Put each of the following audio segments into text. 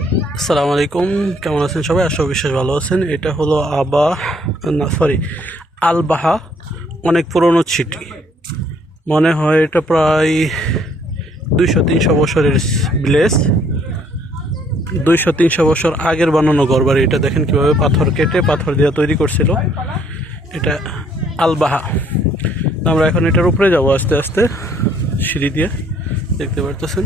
আসসালামু আলাইকুম, কেমন আছেন সবাই? আশা বিশ্বাস ভালো আছেন। এটা হলো আবা, না সরি আলবাহা, অনেক পুরনো সিটি মনে হয় এটা প্রায় দুইশো তিনশো বছরের ভিলেজ। দুইশো তিনশো বছর আগের বানানো ঘর বাড়ি এটা। দেখেন কীভাবে পাথর কেটে পাথর দিয়ে তৈরি করছিল। এটা আলবাহা। আমরা এখন এটার উপরে যাব আস্তে আস্তে, সিঁড়ি দিয়ে। দেখতে পারতেছেন?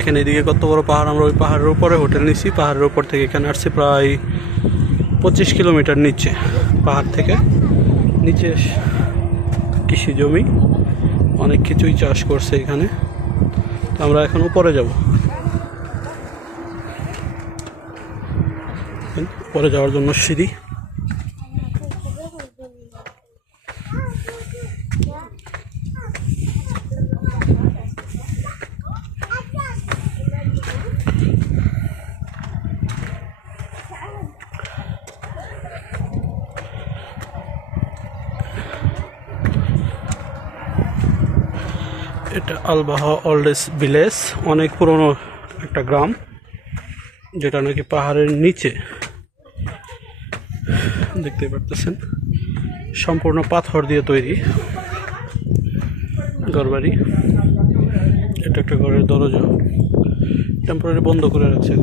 এখানে এদিকে কত বড় পাহাড়, আমরা ওই পাহাড়ের উপরে হোটেল নিছি। পাহাড়ের উপর থেকে এখানে আসছি প্রায় পঁচিশ কিলোমিটার নিচে পাহাড় থেকে। নিচে কৃষি জমি, অনেক কিছুই চাষ করছে এখানে। তো আমরা এখন উপরে যাব। উপরে যাওয়ার জন্য সিঁড়ি। এটা আলবাহা ওল্ডেস ভিলেজ অনেক পুরনো একটা গ্রাম যেটা নাকি পাহাড়ের নিচে। দেখতে পারতেছেন সম্পূর্ণ পাথর দিয়ে তৈরি ঘরবাড়ি। এটা একটা ঘরের দরজা টেম্পোরারি বন্ধ করে রাখছে।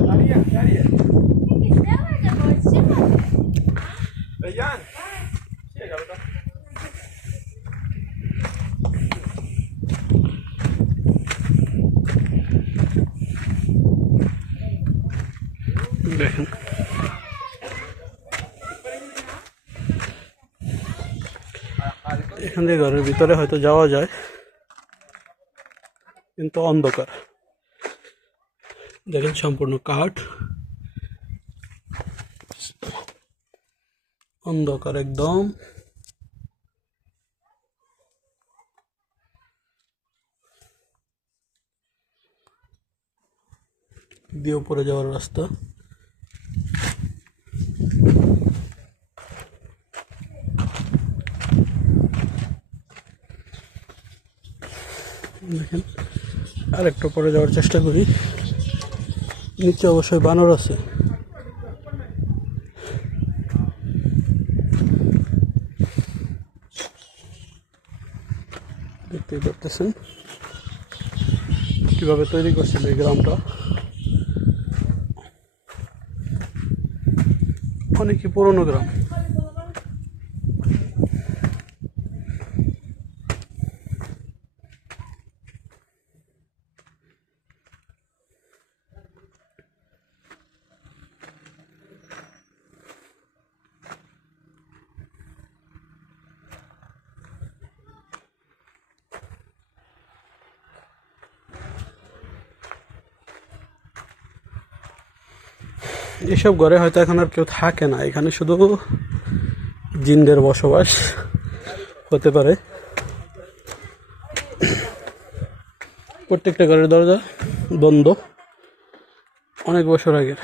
দেখেন। এখান থেকে ঘরের ভিতরে হয়তো যাওয়া যায়, কিন্তু অন্ধকার। দেখেন সম্পূর্ণ কাঠ। অন্ধকার একদম। দিয়ে উপরে যাওয়ার রাস্তা দেখেন আর একটু পরে যাওয়ার চেষ্টা করি। নিচে অবশ্যই বানর আছে। দেখতেই পারতেছেন কীভাবে তৈরি করছিল এই গ্রামটা। অনেকই পুরনো গ্রাম। এসব ঘরে হয়তো এখন আর কেউ থাকে না। এখানে শুধু জিনদের বসবাস হতে পারে। প্রত্যেকটা ঘরের দরজা বন্ধ অনেক বছর আগের।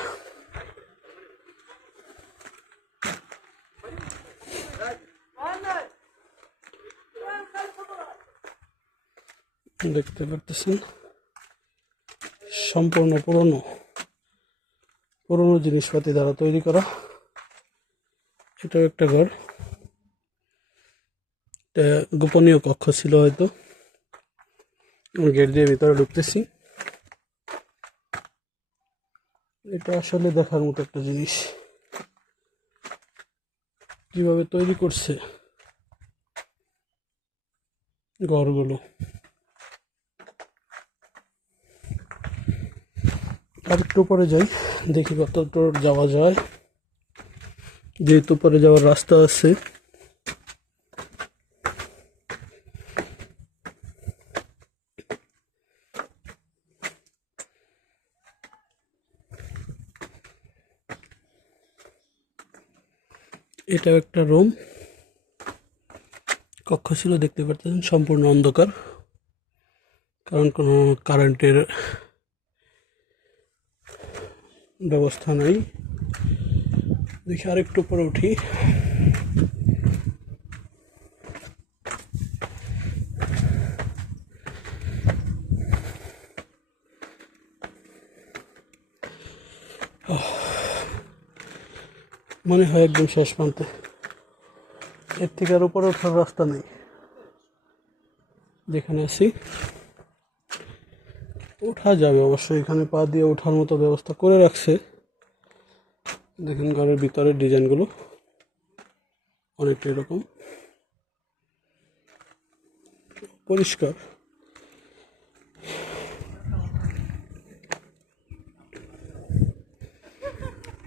দেখতে পারতেছেন, সম্পূর্ণ পুরনো। পুরনো জিনিসপাতি দ্বারা তৈরি করা। এটাও একটা ঘর। এটা গোপনীয় কক্ষ ছিল হয়তো। গেট দিয়ে ভিতরে ঢুকতেছি। এটা আসলে দেখার মতো একটা জিনিস। কীভাবে তৈরি করছে ঘরগুলো। আর একটু পরে যাই। দেখি কত দূর যাওয়া যায়। যেহেতু পরে যাওয়ার রাস্তা আছে। এটাও একটা রুম। কক্ষ ছিল, দেখতে পাচ্ছেন সম্পূর্ণ অন্ধকার। কারণ কোনো কারেন্টের ব্যবস্থা নাই। দেখি আরেকটু পরে উঠি। মনে হয় একদম শেষ প্রান্তে। এর থেকে আর উপরে ওঠার রাস্তা নেই। যেখানে আছি। ওঠা যাবে। অবশ্যই এখানে পা দিয়ে ওঠার মতো ব্যবস্থা করে রাখছে। দেখুন ঘরের ভিতরের ডিজাইনগুলো অনেকটা এরকম। পরিষ্কার।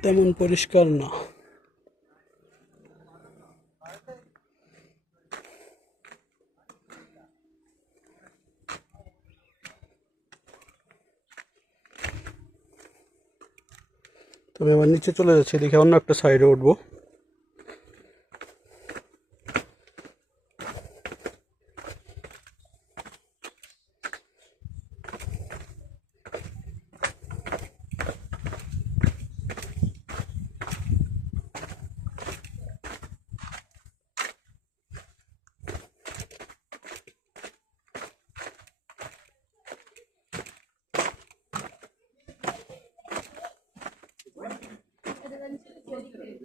তেমন পরিষ্কার না। তবে আবার নিচে চলে যাচ্ছি দেখে অন্য একটা সাইডে উঠবো।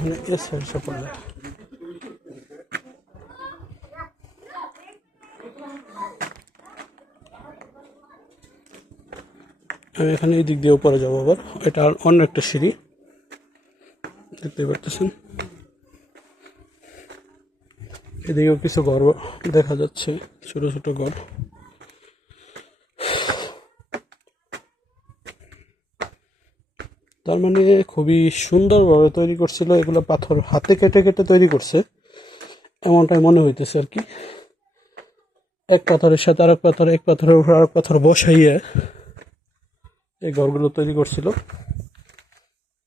আমি এখানে এই দিক দিয়ে উপরে যাব আবার। এটা অন্য একটা সিঁড়ি। দেখতে পারতেছেন? এদিকেও কিছু ঘর দেখা যাচ্ছে, ছোট ছোট ঘর। তার মানে খুবই সুন্দরভাবে তৈরি করছিল, এগুলো পাথর হাতে কেটে কেটে তৈরি করছে, এমনটাই মনে হইতেছে আর কি। এক পাথরের সাথে আরেক পাথর, এক পাথরের উপর আরেক পাথর বসাইয়ে এই ঘরগুলো তৈরি করছিল।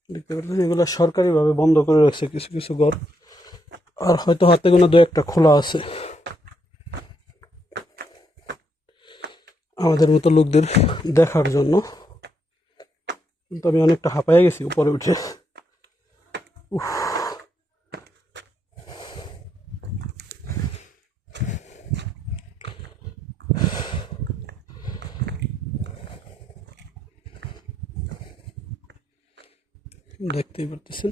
দেখতে পাচ্ছেন এগুলো সরকারিভাবে বন্ধ করে রাখছে কিছু কিছু ঘর। আর হয়তো হাতে গোনা দু একটা খোলা আছে। আমাদের মতো লোকদের দেখার জন্য। কিন্তু আমি অনেকটা হাঁপাইয়া গেছি উপরে উঠে। উফ। দেখতেই পারতেছেন।